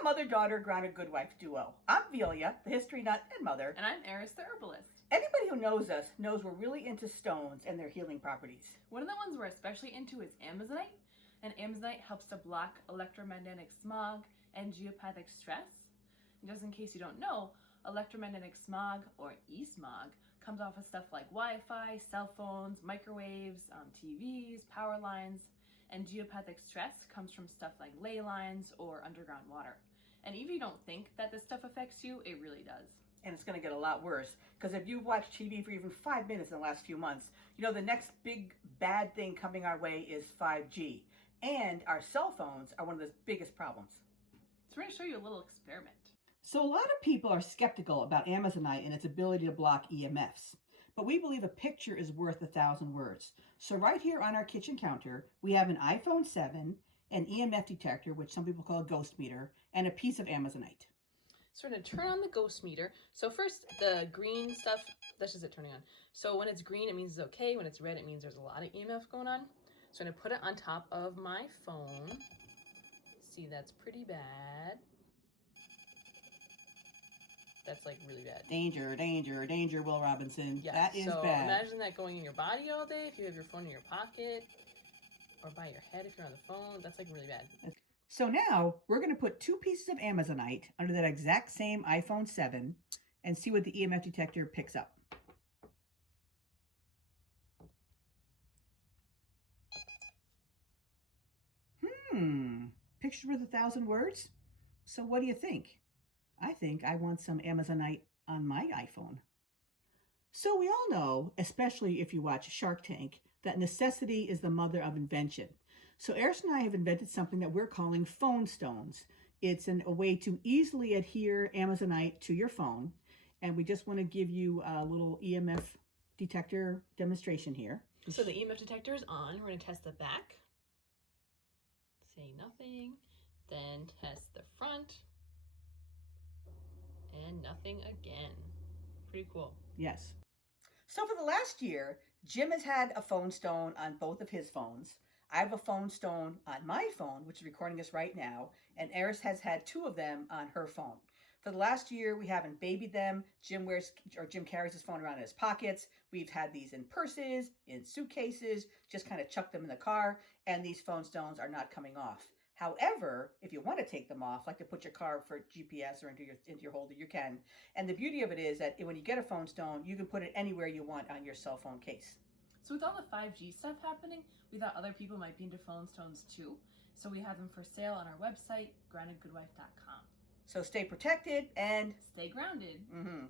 the mother-daughter grounded good wife duo. I'm Velia, the history nut and mother. And I'm Ehris, the herbalist. Anybody who knows us knows we're really into stones and their healing properties. One of the ones we're especially into is amazonite. And amazonite helps to block electromagnetic smog and geopathic stress. And just in case you don't know, electromagnetic smog, or e-smog, comes off of stuff like Wi-Fi, cell phones, microwaves, TVs, power lines. And geopathic stress comes from stuff like ley lines or underground water. And even if you don't think that this stuff affects you, it really does. And it's going to get a lot worse, because if you've watched TV for even 5 minutes in the last few months, you know the next big bad thing coming our way is 5G. And our cell phones are one of the biggest problems. So we're going to show you a little experiment. So a lot of people are skeptical about amazonite and its ability to block EMFs. But we believe a picture is worth 1,000 words. So right here on our kitchen counter, we have an iPhone 7, an EMF detector, which some people call a ghost meter, and a piece of amazonite. So we're going to turn on the ghost meter. So first, the green stuff, that's just it turning on. So when it's green, it means it's okay. When it's red, it means there's a lot of EMF going on. So I'm going to put it on top of my phone. See, that's pretty bad. That's like really bad. Danger, danger, danger, Will Robinson. Yes, that is so bad. Imagine that going in your body all day if you have your phone in your pocket, or by your head if you're on the phone. That's like really bad. So now we're going to put 2 pieces of amazonite under that exact same iPhone 7 and see what the EMF detector picks up. Picture with 1,000 words? So what do you think? I think I want some amazonite on my iPhone. So we all know, especially if you watch Shark Tank, that necessity is the mother of invention. So Ehris and I have invented something that we're calling phone stones. It's a way to easily adhere amazonite to your phone. And we just want to give you a little EMF detector demonstration here. So the EMF detector is on. We're going to test the back. Say nothing. Then test the front. And nothing again. Pretty cool. Yes. So for the last year, Jim has had a phone stone on both of his phones. I have a phone stone on my phone, which is recording us right now, and Ehris has had 2 of them on her phone. For the last year, we haven't babied them. Jim carries his phone around in his pockets. We've had these in purses, in suitcases, just kind of chucked them in the car, and these phone stones are not coming off. However, if you want to take them off, like to put your car for GPS or into your holder, you can. And the beauty of it is that when you get a phone stone, you can put it anywhere you want on your cell phone case. So with all the 5G stuff happening, we thought other people might be into phone stones too. So we have them for sale on our website, groundedgoodwife.com. So stay protected and stay grounded. Mm-hmm.